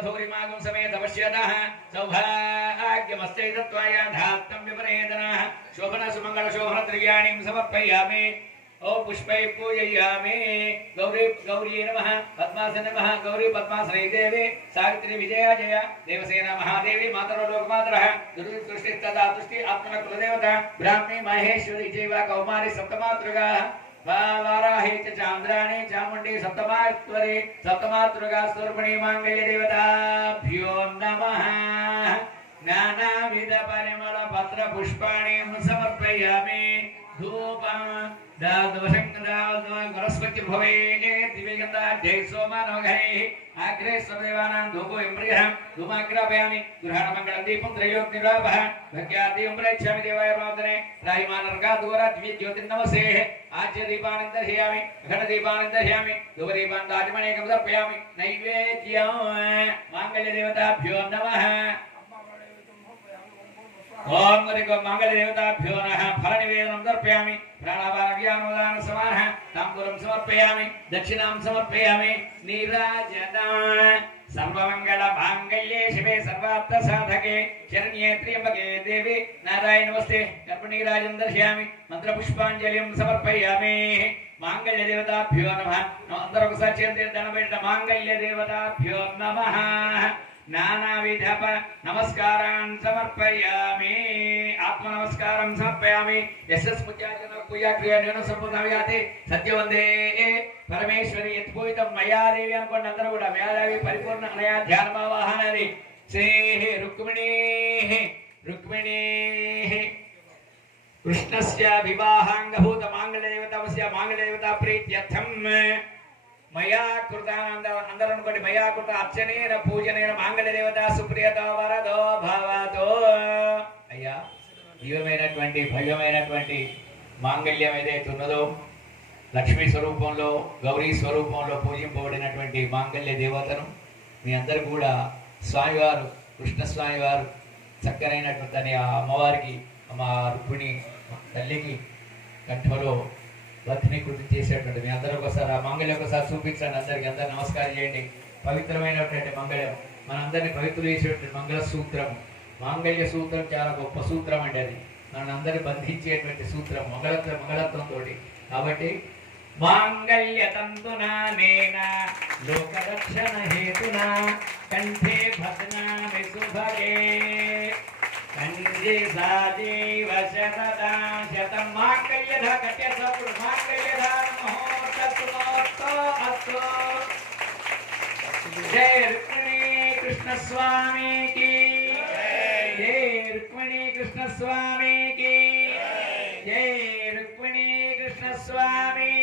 वधूरिमागं समेत पश्यतः सौभाग्यमस्ते तत्त्वाया धात्तं विपरेदनः शोभन सुमंगल शोभन त्रियाणीं समर्पयामि ओ पुष्पै पूजयामि गौरी गौरी नमः पद्मासने नमः गौरी पद्मासने देवी सावित्री विजया जय देवसेना महादेवी मातरो लोकमातरः दुर्गि तुष्टि तदा तुष्टि आत्मन कुलदेवता ब्राह्मी महेश्वरी जैव कौमारी सप्तमातृगा वाराही च चांद्राणी चामुंडी सप्तमात्वरी सप्तमातृगा स्वरूपिणी मांगल्य देवताभ्यो नमः नानाविध परिमल पत्र पुष्पाणि समर्पयामि धूपं दादवशंकरावरस्पति भवे दिव्यगंधा जय सोमानवघैः आग्रे सर्वदेवानां धूपो इम्रियः धूमाग्रापयामि गृहाण मंगलं दीपं त्रयोग्निरापः भक्त्यादीपं प्रयच्छामि देवाय प्रवर्तने राहिमानर्गादूरा दिव्य ज्योतिर्नमसेः आज्य दीपानि दर्शयामि घट दीपानि दर्शयामि धूपदीपान् दाटिमणेकं समर्पयामि नैवेद्यं मांगल्य देवताभ्यो नमः ओम गो मंगल देवताभ्यो नमः फल निवेदनं समर्पयामि प्राणापान ज्ञानोदान समानः ताम्बूलं समर्पयामि दक्षिणां समर्पयामि नीराजना सर्वमंगल मांगल्ये शिवे सर्वार्थ साधके शरण्ये त्र्यंबके देवी नारायण नमस्ते कर्पणीराजं दर्शयामि मंत्र पुष्पांजलिं समर्पयामि मांगल्य देवताभ्यो नमः अंदर ఒకసారి చేతులు దండబెట్ట मांगल्य देवताभ्यो नमः नानाविध नमस्कारान् समर्पयामि आत्म नमस्कारं समर्पयामि यशस् पूजा क्रिया निर्णय संपूर्णमयाति सत्य वंदे परमेश्वरी यत्पूजितं मया देवी अनुकोंడి అందరూ కూడా మేళావి పరిపూర్ణ అనయా ధ్యానమావాహనది శ్రీ రుక్మిణీ కృష్ణస్య వివాహాంగభూత మాంగళ్యదేవతస్య మాంగళ్యదేవతా ప్రీత్యర్థం मया कृतानंद अंदर अनुकोंడి मया कृत अर्चनेन पूजनेन मांगल्य देवता सुप्रियतो वरदो भवतो అయ్యా దివ్యమైనటువంటి భవ్యమైనటువంటి మాంగళ్యం ఏదైతే ఉన్నదో లక్ష్మీ స్వరూపంలో గౌరీ స్వరూపంలో పూజింపబడినటువంటి మాంగళ్య దేవతను మీ అందరూ కూడా స్వామివారు కృష్ణస్వామి వారు చక్కనైనటువంటి ఆ అమ్మవారికి మా రుక్మిణి తల్లికి కంఠంలో లక్ష్మీకృతి చేసేటువంటి మీ అందరూ ఒకసారి ఆ మంగళం ఒకసారి చూపించండి అందరికి అందరు నమస్కారం చేయండి పవిత్రమైనటువంటి మంగళం మనందరినీ పవిత్రం చేసేటువంటి మంగళ సూత్రం మాంగళ్య సూత్రం చాలా గొప్ప సూత్రం అండి అది మనందరినీ బంధించేటువంటి సూత్రం మంగళత్వంతో కాబట్టి మాంగళ్య తంతునా నేన లోక రక్షణ హేతునా కంఠే భద్నామి సుభగే कंजे साजीव शतदा शतं मांगल्यधा कट्यसपुर मांगल्यधा मुहूर्तत्वोत्तो अस्तु जय रुक्मिणी कृष्ण स्वामी की जय रुक्मिणी कृष्ण स्वामी की जय रुक्मिणी कृष्ण स्वामी